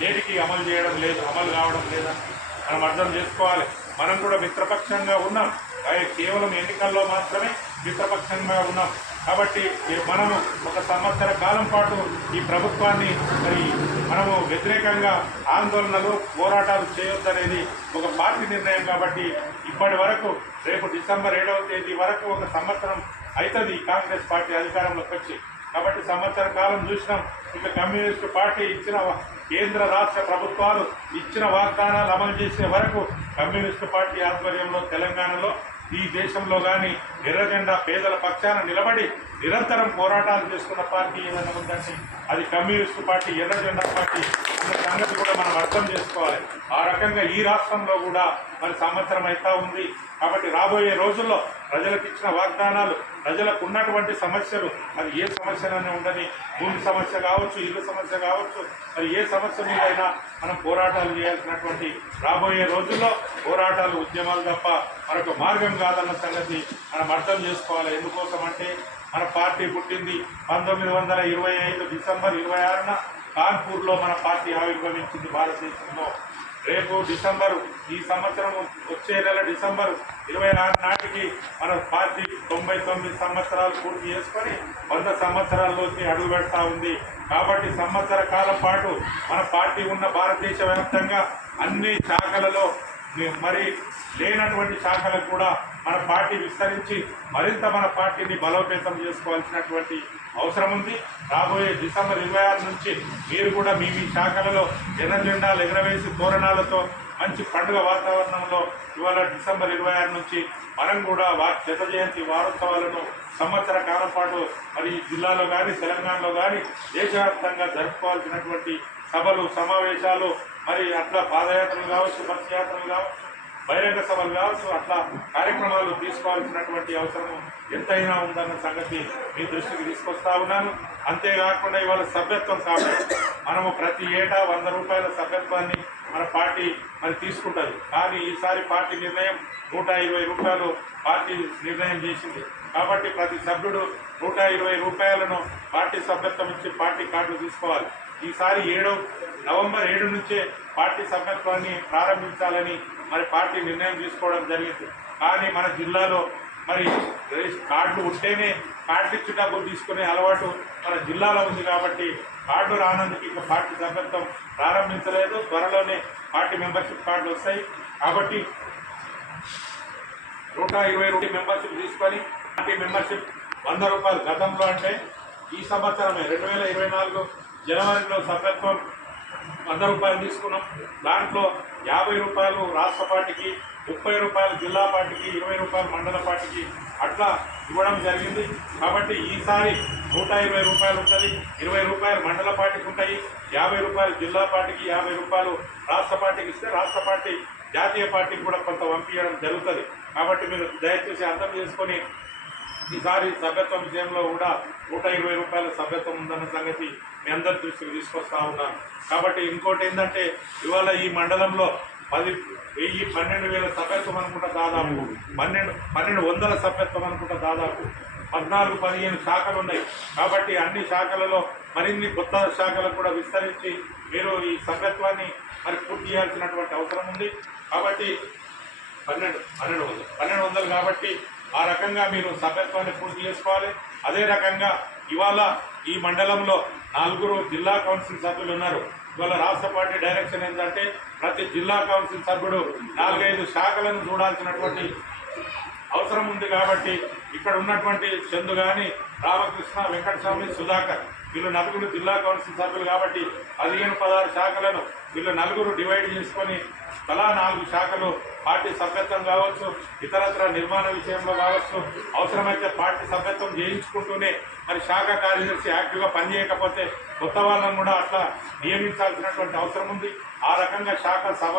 దేనికి అమలు చేయడం లేదు అమలు కావడం లేదని మనం అర్థం చేసుకోవాలి. మనం కూడా మిత్రపక్షంగా ఉన్నాం. అవి కేవలం ఎన్నికల్లో మాత్రమే మిత్రపక్షంగా ఉన్నాం. కాబట్టి ఈ మనము ఒక సంవత్సర కాలం పాటు ఈ ప్రభుత్వాన్ని మరి మనము వ్యతిరేకంగా ఆందోళనలు పోరాటాలు చేయొద్దనేది ఒక పార్టీ నిర్ణయం కాబట్టి ఇప్పటి వరకు రేపు డిసెంబర్ ఏడవ తేదీ వరకు ఒక సంవత్సరం అవుతుంది ఈ కాంగ్రెస్ పార్టీ అధికారంలోకి వచ్చి. కాబట్టి సంవత్సర కాలం చూసినాం. ఇక కమ్యూనిస్టు పార్టీ ఇచ్చిన కేంద్ర రాష్ట్ర ప్రభుత్వాలు ఇచ్చిన వాగ్దానాలు అమలు చేసే వరకు కమ్యూనిస్టు పార్టీ ఆధ్వర్యంలో తెలంగాణలో ఈ దేశంలో కానీ ఎర్రజెండా పేదల పక్షాన నిలబడి నిరంతరం పోరాటాలు చేస్తున్న పార్టీ ఏదైనా ఉందంటే అది కమ్యూనిస్టు పార్టీ ఎర్రజెండా పార్టీ అన్న సంగతి కూడా మనం అర్థం చేసుకోవాలి. ఆ రకంగా ఈ రాష్ట్రంలో కూడా మరి సంవత్సరం అవుతా ఉంది. కాబట్టి రాబోయే రోజుల్లో ప్రజలకు ఇచ్చిన వాగ్దానాలు ప్రజలకు ఉన్నటువంటి సమస్యలు అది ఏ సమస్యలనే ఉండని భూమి సమస్య కావచ్చు ఇల్లు సమస్య కావచ్చు మరి ఏ సమస్య మీద అయినా మనం పోరాటాలు చేయాల్సినటువంటి రాబోయే రోజుల్లో పోరాటాలు ఉద్యమాలు తప్ప మరొక మార్గం కాదన్న సంగతి మనం అర్థం చేసుకోవాలి. ఎందుకోసం అంటే మన పార్టీ పుట్టింది పంతొమ్మిది వందల ఇరవై ఐదు డిసెంబర్ ఇరవై ఆరున కాన్పూర్లో మన పార్టీ ఆవిర్భవించింది భారతదేశంలో. రేపు డిసెంబర్ ఈ సంవత్సరం వచ్చే నెల డిసెంబర్ ఇరవై నాటికి మన పార్టీ తొంభై తొమ్మిది సంవత్సరాలు పూర్తి చేసుకొని వంద సంవత్సరాల్లోకి అడుగు పెడతా ఉంది. కాబట్టి సంవత్సర కాలం పాటు మన పార్టీ ఉన్న భారతదేశ వ్యాప్తంగా అన్ని శాఖలలో మరి లేనటువంటి శాఖలకు కూడా మన పార్టీ విస్తరించి మరింత మన పార్టీని బలోపేతం చేసుకోవాల్సినటువంటి అవసరం ఉంది. రాబోయే డిసెంబర్ ఇరవై ఆరు నుంచి మీరు కూడా మీ మీ శాఖలలో జనజెండాలు ఎగరవేసి తోరణాలతో మంచి పండుగ వాతావరణంలో ఇవాళ డిసెంబర్ ఇరవై ఆరు నుంచి మనం కూడా వా జత జయంతి వారోత్సవాలను సంవత్సర కాలం పాటు మరి జిల్లాలో కానీ తెలంగాణలో కానీ దేశవ్యాప్తంగా జరుపుకోవాల్సినటువంటి సభలు సమావేశాలు మరి అట్లా పాదయాత్రలు కావచ్చు బస్ యాత్రలు కావచ్చు బహిరంగ సభలు కావచ్చు అట్లా కార్యక్రమాలు తీసుకోవాల్సినటువంటి అవసరం ఎంతైనా ఉందన్న సంగతి మీ దృష్టికి తీసుకొస్తా ఉన్నాను. అంతేకాకుండా ఇవాళ సభ్యత్వం కాబట్టి మనము ప్రతి ఏటా వంద రూపాయల సభ్యత్వాన్ని మన పార్టీ మరి తీసుకుంటుంది. కానీ ఈసారి పార్టీ నిర్ణయం నూట ఇరవై రూపాయలు పార్టీ నిర్ణయం చేసింది. కాబట్టి ప్రతి సభ్యుడు నూట ఇరవై రూపాయలను పార్టీ సభ్యత్వం ఇచ్చి పార్టీ కార్డులు తీసుకోవాలి. ఈసారి ఏడు నవంబర్ ఏడు నుంచే పార్టీ సభ్యత్వాన్ని ప్రారంభించాలని మరి పార్టీ నిర్ణయం తీసుకోవడం జరిగింది. కానీ మన జిల్లాలో మరి కార్డులు ఉంటేనే కార్డు ఇచ్చి డబ్బులు తీసుకునే అలవాటు మన జిల్లాలో ఉంది కాబట్టి కార్డు రానందుకు ఇంకా పార్టీ సభ్యత్వం ప్రారంభించలేదు. త్వరలోనే పార్టీ మెంబర్షిప్ కార్డులు వస్తాయి. కాబట్టి నూట ఇరవై రూపాయలు మెంబర్షిప్ తీసుకొని పార్టీ మెంబర్షిప్ వంద రూపాయలు గతంలో అంటే ఈ సంవత్సరమే రెండు వేల ఇరవై నాలుగు జనవరిలో సభ్యత్వం వంద రూపాయలు తీసుకున్నాం. దాంట్లో యాభై రూపాయలు రాష్ట్ర పార్టీకి ముప్పై రూపాయలు జిల్లా పార్టీకి ఇరవై రూపాయలు మండల పార్టీకి అట్లా ఇవ్వడం జరిగింది. కాబట్టి ఈసారి నూట ఇరవై రూపాయలు ఉంటుంది ఇరవై రూపాయలు మండల పార్టీకి ఉంటాయి యాభై రూపాయలు జిల్లా పార్టీకి యాభై రూపాయలు రాష్ట్ర పార్టీకి ఇస్తే రాష్ట్ర పార్టీ జాతీయ పార్టీకి కూడా కొంత పంపించడం జరుగుతుంది. కాబట్టి మీరు దయచేసి అర్థం చేసుకొని ఈసారి సభ్యత్వం విషయంలో కూడా నూట ఇరవై రూపాయల సభ్యత్వం ఉందన్న సంగతి మీ అందరి దృష్టికి తీసుకొస్తా ఉన్నాను. కాబట్టి ఇంకోటి ఏంటంటే ఇవాళ ఈ మండలంలో పది వెయ్యి పన్నెండు వేల సభ్యత్వం అనుకుంటా దాదాపు. పన్నెండు పన్నెండు వందల సభ్యత్వం అనుకుంటా దాదాపు. పద్నాలుగు పదిహేను శాఖలు ఉన్నాయి. కాబట్టి అన్ని శాఖలలో మరిన్ని కొత్త శాఖలకు కూడా విస్తరించి మీరు ఈ సభ్యత్వాన్ని మరి పూర్తి చేయాల్సినటువంటి అవసరం ఉంది. కాబట్టి పన్నెండు పన్నెండు వందలు పన్నెండు వందలు కాబట్టి ఆ రకంగా మీరు సభ్యత్వాన్ని పూర్తి చేసుకోవాలి. అదే రకంగా ఇవాళ ఈ మండలంలో నలుగురు జిల్లా కౌన్సిల్ సభ్యులు ఉన్నారు. ఇవాళ రాష్ట్ర పార్టీ డైరెక్షన్ ఏంటంటే ప్రతి జిల్లా కౌన్సిల్ సభ్యుడు నాలుగైదు శాఖలను చూడాల్సినటువంటి అవసరం ఉంది కాబట్టి ఇక్కడ ఉన్నటువంటి చందు కానీ రామకృష్ణ వెంకటస్వామి సుధాకర్ వీళ్ళు నలుగురు జిల్లా కౌన్సిల్ సభ్యులు కాబట్టి పదిహేను పదహారు శాఖలను వీళ్ళు నలుగురు డివైడ్ చేసుకొని తలా నాలుగు శాఖలు పార్టీ సభ్యత్వం కావచ్చు ఇతరత్ర నిర్మాణ విషయంలో కావచ్చు అవసరమైతే పార్టీ సభ్యత్వం చేయించుకుంటూనే మరి శాఖ కార్యదర్శి యాక్టివ్గా పనిచేయకపోతే కొత్త వాళ్ళని కూడా అట్లా నియమించాల్సినటువంటి అవసరం ఉంది. ఆ రకంగా శాఖ సభ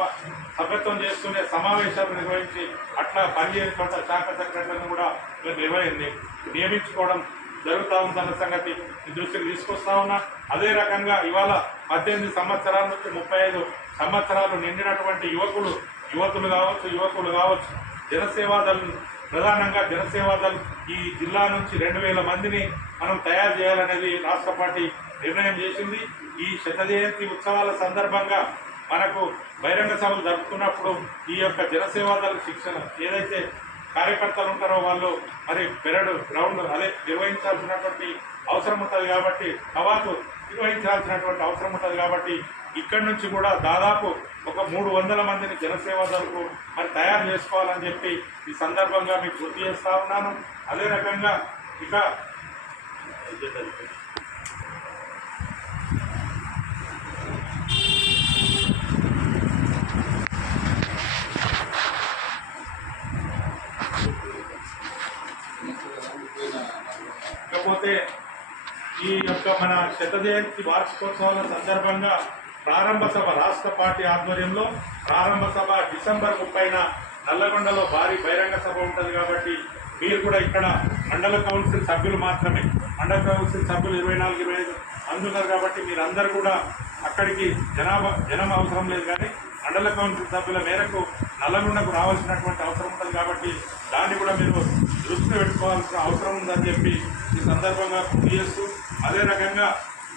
సభ్యత్వం చేస్తూనే సమావేశాలు నిర్వహించి అట్లా పనిచేయని శాఖ సెక్రటరీని కూడా నిర్వహింది నియమించుకోవడం జరుగుతూ ఉందన్న సంగతి దృష్టికి తీసుకొస్తా ఉన్నా. అదే రకంగా ఇవాళ పద్దెనిమిది సంవత్సరాల నుంచి ముప్పై ఐదు సంవత్సరాలు నిండినటువంటి యువకులు యువతులు కావచ్చు యువకులు కావచ్చు జనసేవాదల్ ప్రధానంగా జనసేవాదల్ ఈ జిల్లా నుంచి రెండు వేల మందిని మనం తయారు చేయాలనేది రాష్ట్ర పార్టీ నిర్ణయం చేసింది. ఈ శత జయంతి ఉత్సవాల సందర్భంగా మనకు బహిరంగ సభలు జరుపుకున్నప్పుడు ఈ యొక్క జనసేవాదల శిక్షణ ఏదైతే కార్యకర్తలు ఉంటారో వాళ్ళు మరి పెరడు గ్రౌండ్ అదే నిర్వహించాల్సినటువంటి అవసరం ఉంటుంది కాబట్టి కవాతు నిర్వహించాల్సినటువంటి అవసరం ఉంటుంది కాబట్టి ఇక్కడి నుంచి కూడా దాదాపు ఒక మూడు వందల మందిని జనసేవలకు మరి తయారు చేసుకోవాలని చెప్పి ఈ సందర్భంగా మీకు గుర్తు చేస్తా ఉన్నాను. అదే రకంగా ఇక ఇకపోతే ఈ యొక్క మన శత జయంతి వార్షికోత్సవాల సందర్భంగా ప్రారంభ సభ రాష్ట్ర పార్టీ ఆధ్వర్యంలో ప్రారంభ సభ డిసెంబర్ ముప్పైన నల్లగొండలో భారీ బహిరంగ సభ ఉంటుంది కాబట్టి మీరు కూడా ఇక్కడ మండల కౌన్సిల్ సభ్యులు మాత్రమే. మండల కౌన్సిల్ సభ్యులు ఇరవై నాలుగు ఇరవై ఐదు అందున్నారు కాబట్టి మీరందరూ కూడా అక్కడికి జనాభా జనం అవసరం లేదు కానీ మండల కౌన్సిల్ సభ్యుల మేరకు నల్లగొండకు రావాల్సినటువంటి అవసరం ఉంటుంది కాబట్టి దాన్ని కూడా మీరు దృష్టి పెట్టుకోవాల్సిన అవసరం ఉందని చెప్పి ఈ సందర్భంగా గుర్తు చేస్తూ అదే రకంగా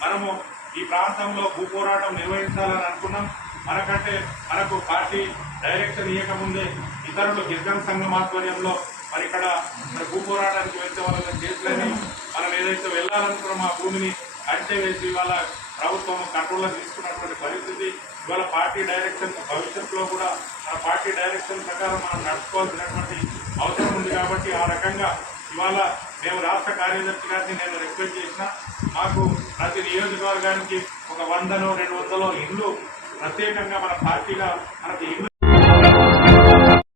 మనము ఈ ప్రాంతంలో భూ పోరాటం నిర్వహించాలని అనుకున్నాం. మనకంటే మనకు పార్టీ డైరెక్షన్ ఇవ్వకముందే ఇతరులు గిరిజన సంఘం ఆధ్వర్యంలో మరి ఇక్కడ మరి భూ పోరాటానికి వెళ్తే వాళ్ళని చేతులని మనం ఏదైతే వెళ్ళాలనుకున్నామో ఆ భూమిని కంచె వేసి వాళ్ళ ప్రభుత్వం కంట్రోల్లో తీసుకున్నటువంటి పరిస్థితి. ఇవాళ పార్టీ డైరెక్షన్ భవిష్యత్తులో కూడా మన పార్టీ డైరెక్షన్ ప్రకారం మనం నడుచుకోవాల్సినటువంటి అవసరం ఉంది కాబట్టి ఆ రకంగా ఇవాళ మేము రాష్ట్ర కార్యదర్శి గారిని నేను రిక్వెస్ట్ చేసిన మాకు ప్రతి నియోజకవర్గానికి ఒక వందలో రెండు వందలో ఇల్లు ప్రత్యేకంగా మన పార్టీగా మనకి ఇల్లు